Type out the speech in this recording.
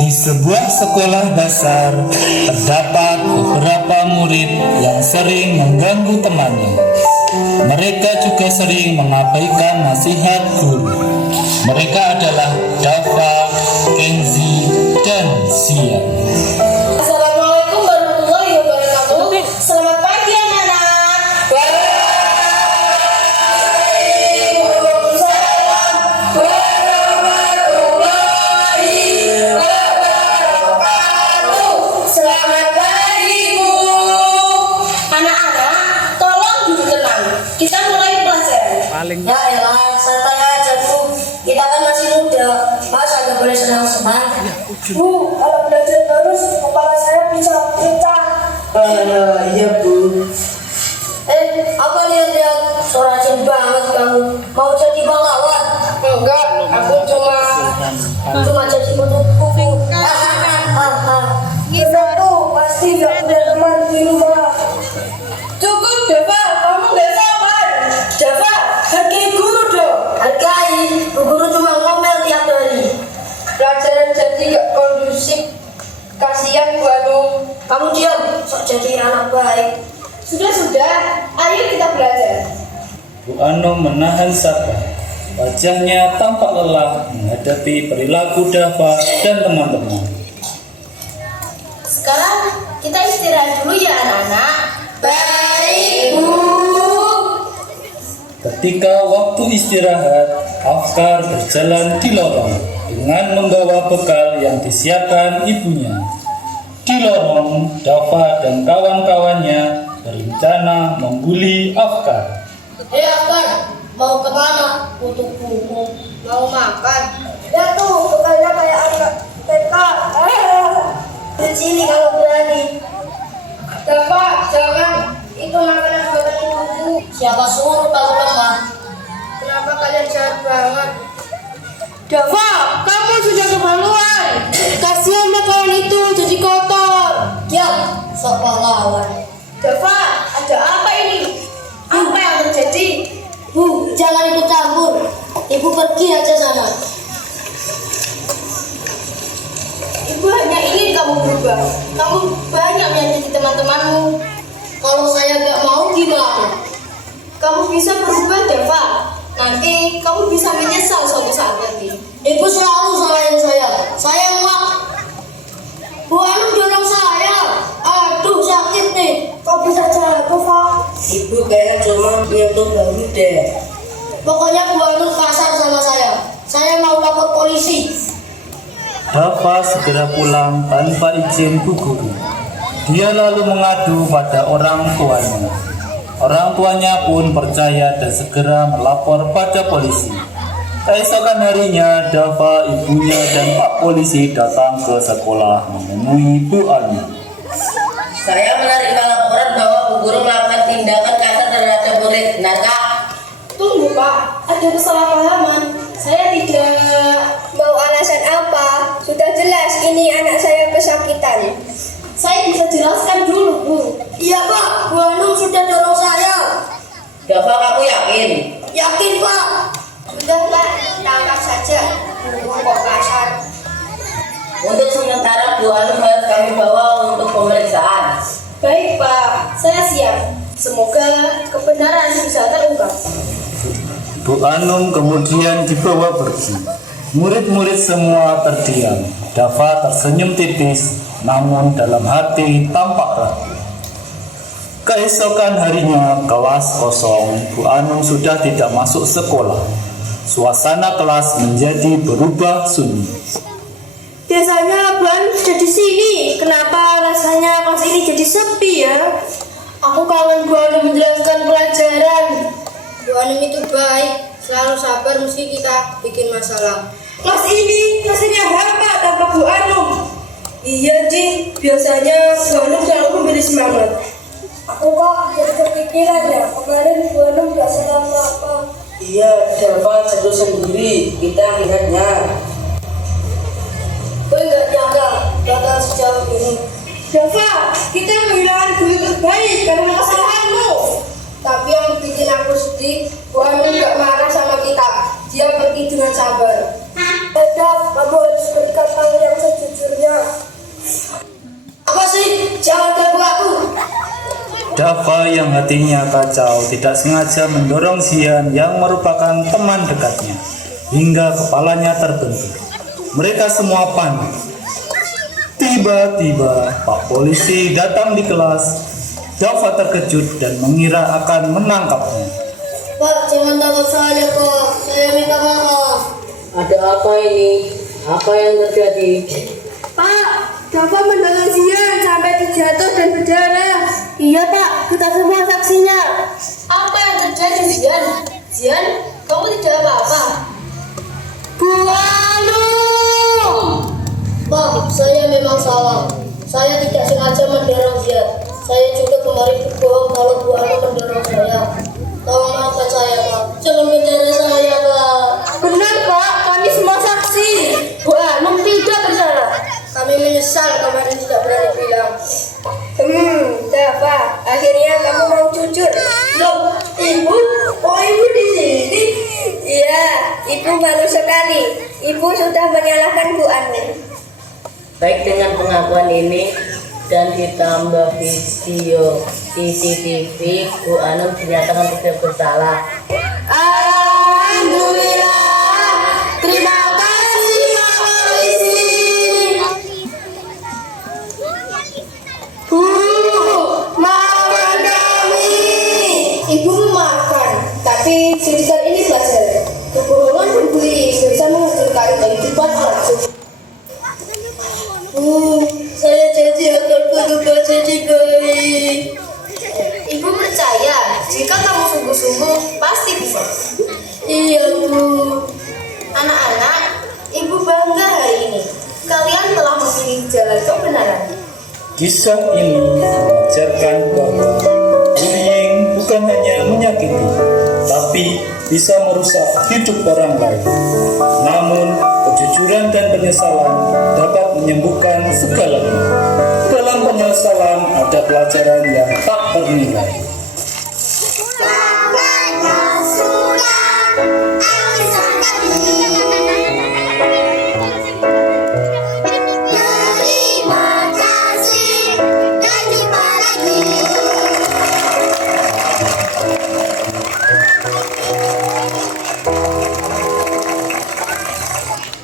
Di sebuah sekolah dasar, terdapat beberapa murid yang sering mengganggu temannya. Mereka juga sering mengabaikan nasihat guru. Mereka adalah Dava, Kenzi, dan Sia. Assalamualaikum warahmatullahi wabarakatuh. Selamat pagi anak-anak. Waalaikumsalam warahmatullahi wabarakatuh. Selamat pagi Bu. Anak-anak, tolong duduk tenang. Kita mulai pelajaran. Ya elah, santai aja Bu. Kita kan masih muda, masa nggak boleh senang-senang? Bu, kalau belajar terus kepala saya bisa pecah. Iya Bu. Apa lihat-lihat sorasin banget kamu? Mau jadi pahlawan? Enggak, aku Cuma jadi penutup buku. Kita tuh pasti gak punya teman di rumah. Cukup Dava, kamu gak sabar. Dava, hargai guru dong. Hargai, Bu Guru cuma ngomel tiap hari. Pelajaran jadi gak kondusif. Kasihan Bu Anum. Kamu diam, sok jadi anak baik. Sudah, ayo kita belajar. Bu Anum menahan sabar. Wajahnya tampak lelah menghadapi perilaku Dava dan teman-teman. Sekarang kita istirahat dulu ya anak-anak. Baik Bu. Ketika waktu istirahat, Afkar berjalan di lorong dengan membawa bekal yang disiapkan ibunya. Di lorong, Dava dan kawan-kawannya berencana membuli Afkar. Afgan, mau kemana? Butuh buku. Mau makan? Ya tuh, bekalnya kayak anak TK. Di sini kalau berani. Dava, jangan. Itu makanan buatan ibuku. Siapa suruh tahu lemah? Kenapa kalian jahat banget? Dava, kamu sudah keterlaluan. Kasihan makanan itu jadi kotor. Ya, sok pahlawan. Dava, ada apa ini? Apa yang terjadi? Bu, jangan ikut campur. Ibu pergi aja sana. Ibu hanya ingin kamu berubah. Kamu banyak menyakiti teman-temanmu. Kalau saya nggak mau gimana? Kamu bisa berubah, Dava. Nanti kamu bisa menyesal suatu saat nanti. Ibu selalu salahin saya. Saya emak. Bu Anu dorong saya. Aduh, sakit nih. Kok bisa jatuh, Pak? Ibu kayaknya cuma nyentuh baru deh. Pokoknya Bu Anu kasar sama saya. Saya mau lapor polisi. Dava segera pulang tanpa izin Bu Guru. Dia lalu mengadu pada orang tuanya. Orang tuanya pun percaya dan segera melapor pada polisi. Keesokan harinya, Dava, ibunya, dan Pak Polisi datang ke sekolah menemui Bu Anu. Saya menerima laporan bahwa Bu Guru melakukan tindakan kasar terhadap murid. Benarkah? Tunggu, Pak. Ada kesalahpahaman. Saya tidak mau alasan apa. Sudah jelas ini anak saya kesakitan. Saya bisa jelaskan dulu, Bu. Iya Pak, Bu Anu sudah dorong saya. Dava, kamu yakin? Yakin Pak. Sudah, Pak. Tangkap saja. Bu kok kasar. Untuk sementara Bu Anu harus kami bawa untuk pemeriksaan. Baik, Pak. Saya siap. Semoga kebenaran bisa terungkap. Bu Anum kemudian dibawa pergi. Murid-murid semua terdiam. Dava tersenyum tipis, namun dalam hati tampak ragu. Keesokan harinya, kelas kosong. Bu Anum sudah tidak masuk sekolah. Suasana kelas menjadi berubah sunyi. Biasanya Ban sudah di sini. Kenapa rasanya kelas ini jadi sepi ya? Aku kangen Bu Anum menjelaskan pelajaran. Bu Anum itu baik, selalu sabar meski kita bikin masalah. Kelas ini rasanya hampa tanpa Bu Anum. Iya, Ji. Biasanya Bu Anum selalu memberi semangat. Aku kok jadi kepikiran ya. Kemarin Bu Anum gak sedang apa. Iya, Dava jatuh sendiri. Kita lihatnya. Gue gak nyangka bakal sejauh ini. Dava, kita kehilangan guru terbaik karena kesalahanmu. Tapi yang bikin aku sedih, Bu Anum gak marah sama kita. Dia pergi dengan sabar. Dav, kamu harus berkata yang sejujurnya. Dava yang hatinya kacau tidak sengaja mendorong Zian yang merupakan teman dekatnya hingga kepalanya terbentur. Mereka semua panik. Tiba-tiba Pak Polisi datang di kelas. Dava terkejut dan mengira akan menangkapnya. Pak, jangan tangkap saya, Pak. Saya minta maaf. Ada apa ini? Apa yang terjadi? Pak, Dava mendorong Zian sampai terjatuh dan berdarah. Iya Pak, kita semua saksinya. Apa yang terjadi, Zian? Zian, kamu tidak apa-apa. Bu Anu. Pak, saya memang salah. Saya tidak sengaja mendorong Zian. Saya juga kemarin berbohong kalau Bu Anu mendorong saya. Tolong maafkan saya, Pak. Jangan penjara saya, Pak. Benar Pak, kami semua saksi. Bu Anu tidak bersalah. Kami menyesal kemarin tidak berani bilang. Dava, akhirnya kamu mau jujur. Loh, Ibu? Oh, Ibu di sini? Iya, Ibu malu sekali. Ibu sudah menyalahkan Bu Anu. Baik, dengan pengakuan ini dan ditambah video CCTV, Bu Anum dinyatakan tidak bersalah. Alhamdulillah. Terima kasih Pak Polisi. Bu, maafkan kami. Ibu memaafkan. Tapi sidang ini pelajaran. Kebohongan berbuli bisa menghancurkan kehidupan orang. Saya janji akan berubah jadi baik. Ibu percaya jika kamu sungguh-sungguh pasti bisa. Iya, Bu. Anak-anak, Ibu bangga hari ini. Kalian telah memilih jalan kebenaran. Kisah ini mengajarkan bahwa bullying bukan hanya menyakiti, tapi bisa merusak hidup orang lain. Namun, kejujuran dan penyesalan dapat menyembuhkan segalanya. Dalam penyesalan ada pelajaran yang tak ternilai.